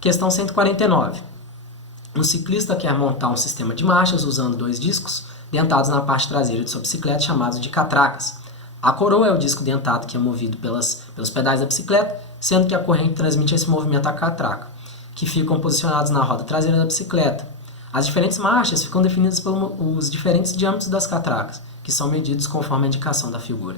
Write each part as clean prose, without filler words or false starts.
Questão 149. Um ciclista quer montar um sistema de marchas usando 2 discos dentados na parte traseira de sua bicicleta, chamados de catracas. A coroa é o disco dentado que é movido pelos pedais da bicicleta, sendo que a corrente transmite esse movimento à catraca, que ficam posicionados na roda traseira da bicicleta. As diferentes marchas ficam definidas pelos diferentes diâmetros das catracas, que são medidos conforme a indicação da figura.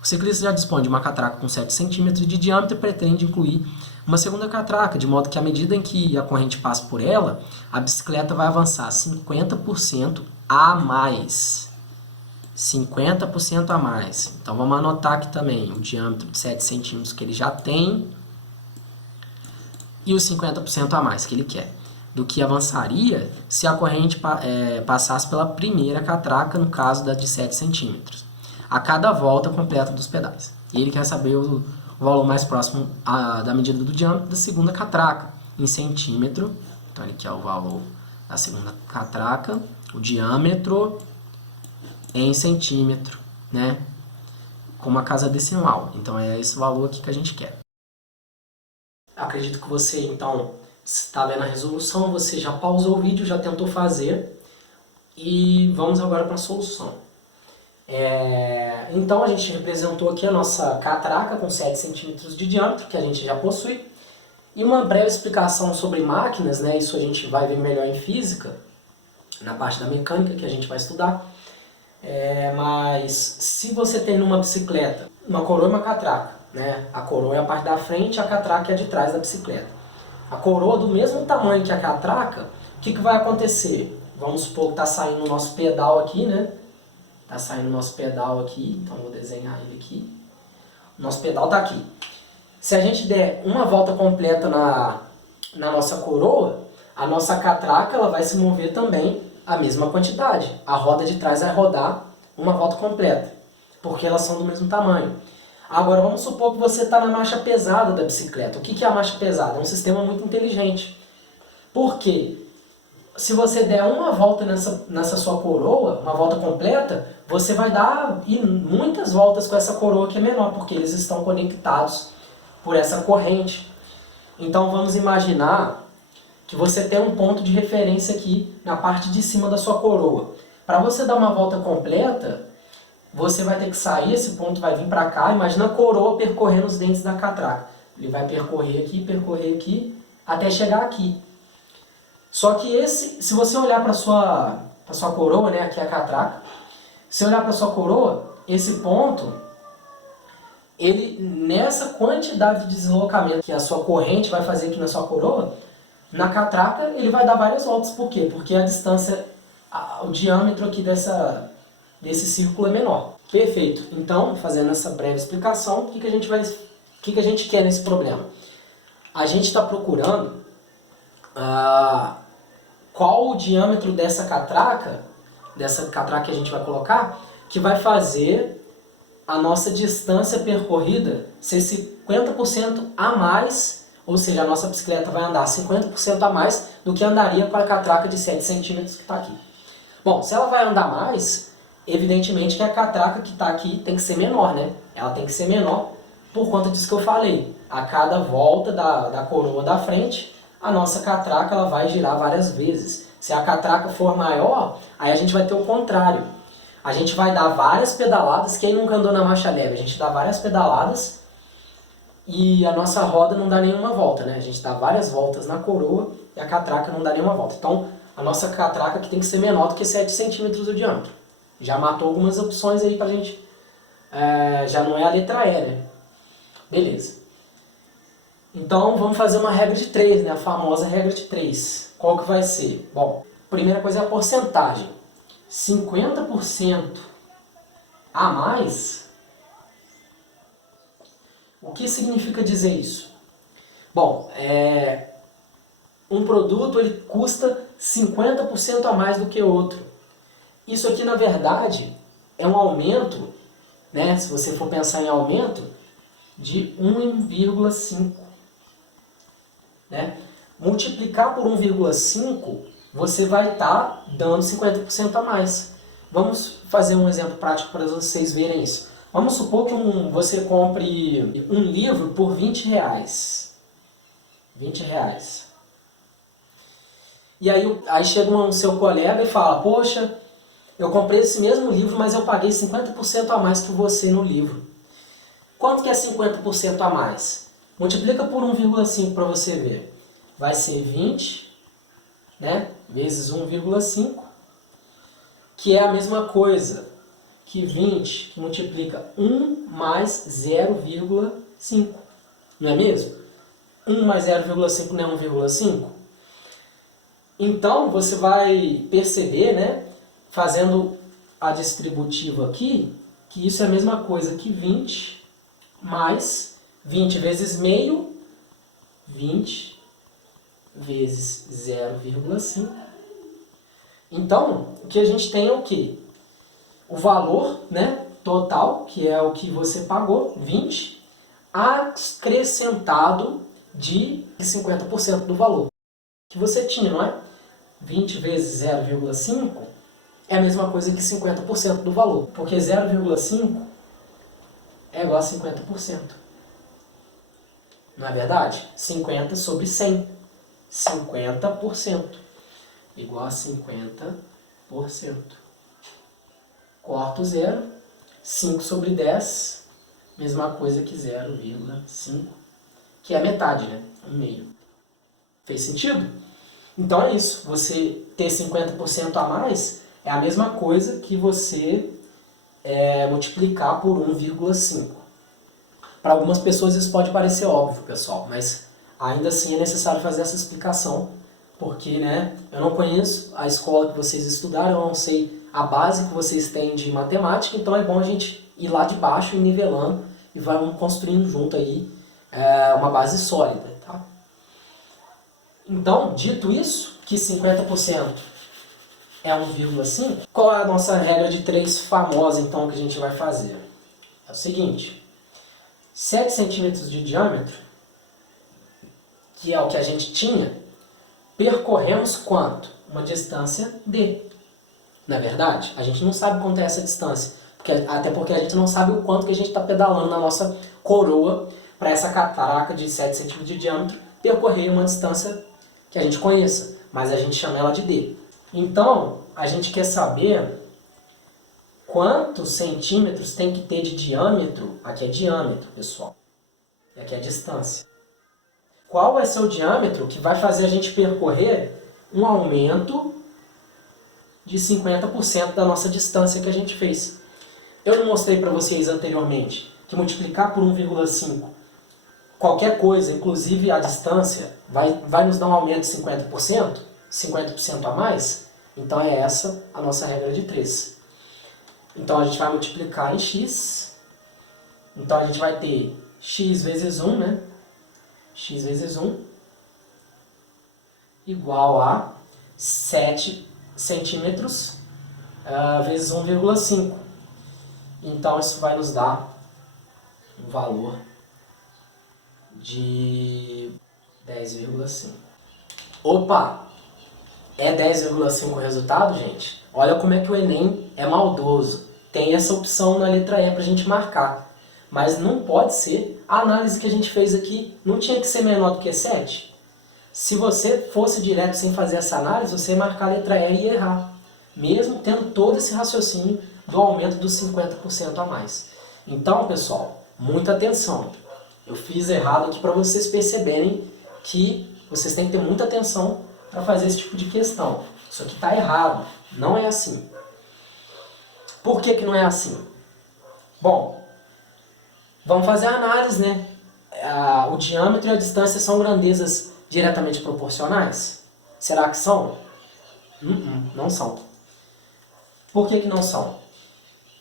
O ciclista já dispõe de uma catraca com 7 cm de diâmetro e pretende incluir uma segunda catraca, de modo que à medida em que a corrente passa por ela, a bicicleta vai avançar 50% a mais. 50% a mais. Então vamos anotar aqui também o diâmetro de 7 centímetros que ele já tem e os 50% a mais que ele quer, do que avançaria se a corrente passasse pela primeira catraca, no caso da de 7 centímetros, a cada volta completa dos pedais. E ele quer saber o valor mais próximo da medida do diâmetro da segunda catraca, em centímetro. Então ele quer o valor da segunda catraca, o diâmetro em centímetro, né? Com uma casa decimal. Então é esse valor aqui que a gente quer. Acredito que você, então, está vendo a resolução, você já pausou o vídeo, já tentou fazer. E vamos agora para a solução. Então a gente representou aqui a nossa catraca com 7 centímetros de diâmetro, que a gente já possui. E uma breve explicação sobre máquinas, né? Isso a gente vai ver melhor em física, na parte da mecânica que a gente vai estudar. Mas se você tem numa bicicleta uma coroa e uma catraca, né? A coroa é a parte da frente, a catraca é a de trás da bicicleta. A coroa do mesmo tamanho que a catraca, o que vai acontecer? Vamos supor que está saindo o nosso pedal aqui, né? Está saindo o nosso pedal aqui, então vou desenhar ele aqui. O nosso pedal está aqui. Se a gente der uma volta completa na nossa coroa, a nossa catraca ela vai se mover também a mesma quantidade. A roda de trás vai rodar uma volta completa, porque elas são do mesmo tamanho. Agora vamos supor que você está na marcha pesada da bicicleta. O que é a marcha pesada? É um sistema muito inteligente. Por quê? Se você der uma volta nessa sua coroa, uma volta completa, você vai dar muitas voltas com essa coroa que é menor, porque eles estão conectados por essa corrente. Então vamos imaginar que você tem um ponto de referência aqui na parte de cima da sua coroa. Para você dar uma volta completa, você vai ter que sair, esse ponto vai vir para cá, imagina a coroa percorrendo os dentes da catraca. Ele vai percorrer aqui, até chegar aqui. Só que se você olhar para a sua coroa, né, aqui é a catraca, se olhar para a sua coroa, esse ponto, ele, nessa quantidade de deslocamento que a sua corrente vai fazer aqui na sua coroa, na catraca ele vai dar várias voltas. Por quê? Porque a distância, o diâmetro aqui desse círculo é menor. Perfeito. Então, fazendo essa breve explicação, o que a gente quer nesse problema? A gente está procurando qual o diâmetro dessa catraca que a gente vai colocar, que vai fazer a nossa distância percorrida ser 50% a mais, ou seja, a nossa bicicleta vai andar 50% a mais do que andaria com a catraca de 7 centímetros que está aqui. Bom, se ela vai andar mais, evidentemente que a catraca que está aqui tem que ser menor, né? Ela tem que ser menor por conta disso que eu falei. A cada volta da coroa da frente, a nossa catraca ela vai girar várias vezes. Se a catraca for maior, aí a gente vai ter o contrário. A gente vai dar várias pedaladas. Quem nunca andou na marcha leve? A gente dá várias pedaladas e a nossa roda não dá nenhuma volta, né? A gente dá várias voltas na coroa e a catraca não dá nenhuma volta. Então, a nossa catraca aqui tem que ser menor do que 7 centímetros do diâmetro. Já matou algumas opções aí pra gente. Já não é a letra E, né? Beleza. Então, vamos fazer uma regra de 3, né? A famosa regra de 3. Qual que vai ser? Bom, a primeira coisa é a porcentagem. 50% a mais. O que significa dizer isso? Bom, um produto ele custa 50% a mais do que outro. Isso aqui, na verdade, é um aumento, né? Se você for pensar em aumento, de 1,5. Né? Multiplicar por 1,5, você vai estar dando 50% a mais. Vamos fazer um exemplo prático para vocês verem isso. Vamos supor que você compre um livro por R$20. R$20. E aí chega um seu colega e fala, poxa, eu comprei esse mesmo livro, mas eu paguei 50% a mais que você no livro. Quanto que é 50% a mais? Multiplica por 1,5 para você ver. Vai ser 20, né, vezes 1,5, que é a mesma coisa que 20, que multiplica 1 mais 0,5. Não é mesmo? 1 mais 0,5 não é 1,5? Então, você vai perceber, né, fazendo a distributiva aqui, que isso é a mesma coisa que 20 mais 20 vezes meio, 20 vezes 0,5. Então, o que a gente tem é o quê? O valor, né, total, que é o que você pagou, 20, acrescentado de 50% do valor que você tinha, não é? 20 vezes 0,5 é a mesma coisa que 50% do valor, porque 0,5 é igual a 50%. Não é verdade? 50 sobre 100. 50% igual a 50%. Corta o zero. 5 sobre 10, mesma coisa que 0,5, que é a metade, né? 1/2. Fez sentido? Então é isso. Você ter 50% a mais é a mesma coisa que você multiplicar por 1,5. Para algumas pessoas isso pode parecer óbvio, pessoal, mas ainda assim é necessário fazer essa explicação, porque, né, eu não conheço a escola que vocês estudaram, eu não sei a base que vocês têm de matemática, então é bom a gente ir lá de baixo e nivelando e vamos construindo junto aí uma base sólida, tá? Então, dito isso, que 50% é 1,5, qual é a nossa regra de 3 famosa, então, que a gente vai fazer? É o seguinte, 7 centímetros de diâmetro, que é o que a gente tinha, percorremos quanto? Uma distância D. Não é verdade? A gente não sabe quanto é essa distância, até porque a gente não sabe o quanto que a gente está pedalando na nossa coroa para essa cataraca de 7 centímetros de diâmetro percorrer uma distância que a gente conheça, mas a gente chama ela de D. Então, a gente quer saber quantos centímetros tem que ter de diâmetro. Aqui é diâmetro, pessoal. E aqui é distância. Qual vai ser o diâmetro que vai fazer a gente percorrer um aumento de 50% da nossa distância que a gente fez? Eu não mostrei para vocês anteriormente que multiplicar por 1,5, qualquer coisa, inclusive a distância, vai nos dar um aumento de 50%? 50% a mais? Então é essa a nossa regra de 3. Então a gente vai multiplicar em x. Então a gente vai ter x vezes 1, né? X vezes 1 igual a 7 centímetros vezes 1,5. Então isso vai nos dar um valor de 10,5. Opa! É 10,5 o resultado, gente? Olha como é que o Enem é maldoso. Tem essa opção na letra E para a gente marcar. Mas não pode ser. A análise que a gente fez aqui não tinha que ser menor do que 7? Se você fosse direto sem fazer essa análise, você ia marcar a letra E e ia errar. Mesmo tendo todo esse raciocínio do aumento dos 50% a mais. Então, pessoal, muita atenção. Eu fiz errado aqui para vocês perceberem que vocês têm que ter muita atenção para fazer esse tipo de questão. Isso aqui está errado. Não é assim. Por que que não é assim? Bom, vamos fazer a análise, né? O diâmetro e a distância são grandezas diretamente proporcionais? Será que são? Não são. Por que que não são?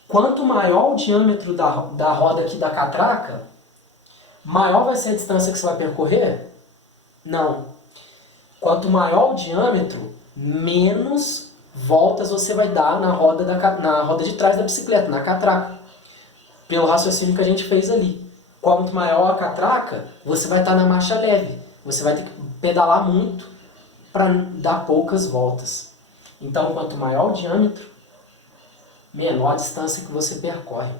Quanto maior o diâmetro da roda aqui da catraca, maior vai ser a distância que você vai percorrer? Não. Quanto maior o diâmetro, menos voltas você vai dar na roda de trás da bicicleta, na catraca. Pelo raciocínio que a gente fez ali. Quanto maior a catraca, você vai estar na marcha leve. Você vai ter que pedalar muito para dar poucas voltas. Então, quanto maior o diâmetro, menor a distância que você percorre.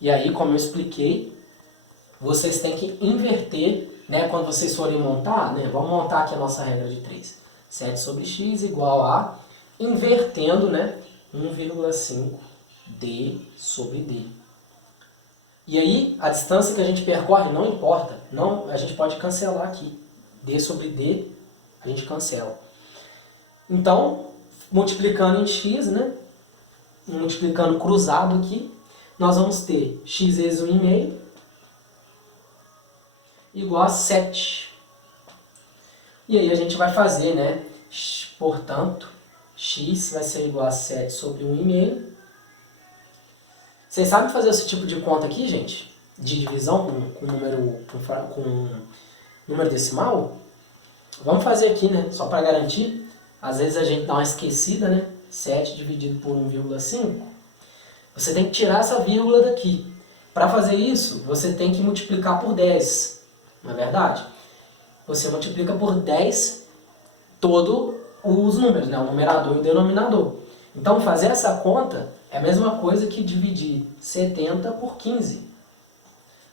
E aí, como eu expliquei, vocês têm que inverter né, quando vocês forem montar, né, vamos montar aqui a nossa regra de 3. 7 sobre x igual a, invertendo, né, 1,5 d sobre d. E aí, a distância que a gente percorre não importa, não, a gente pode cancelar aqui. d sobre d, a gente cancela. Então, multiplicando em x, né, multiplicando cruzado aqui, nós vamos ter x vezes 1,5 igual a 7. E aí a gente vai fazer, né, portanto, x vai ser igual a 7 sobre 1,5. Vocês sabem fazer esse tipo de conta aqui, gente? De divisão com número decimal? Vamos fazer aqui, né, só para garantir. Às vezes a gente dá uma esquecida, né? 7 dividido por 1,5. Você tem que tirar essa vírgula daqui. Para fazer isso, você tem que multiplicar por 10. Não é verdade? Você multiplica por 10 todos os números, né? O numerador e o denominador. Então, fazer essa conta é a mesma coisa que dividir 70 por 15.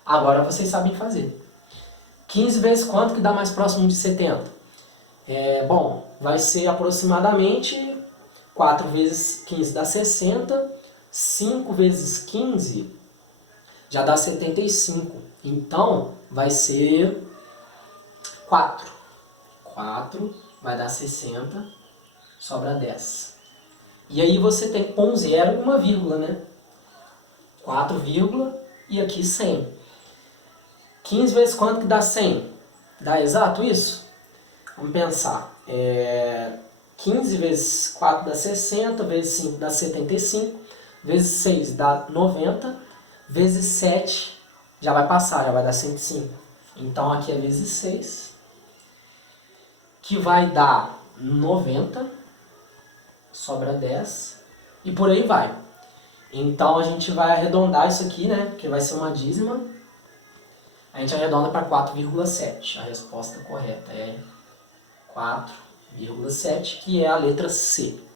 Agora vocês sabem fazer. 15 vezes quanto que dá mais próximo de 70? Bom, vai ser aproximadamente 4 vezes 15 dá 60, 5 vezes 15 já dá 75. Então, vai ser 4. 4 vai dar 60, sobra 10. E aí você tem que pôr um zero e uma vírgula, né? 4, vírgula, e aqui 100. 15 vezes quanto que dá 100? Dá exato isso? Vamos pensar. 15 vezes 4 dá 60, vezes 5 dá 75, vezes 6 dá 90, vezes 7 já vai passar, já vai dar 105. Então aqui é vezes 6, que vai dar 90, sobra 10, e por aí vai. Então a gente vai arredondar isso aqui, né, porque vai ser uma dízima. A gente arredonda para 4,7. A resposta correta é 4,7, que é a letra C.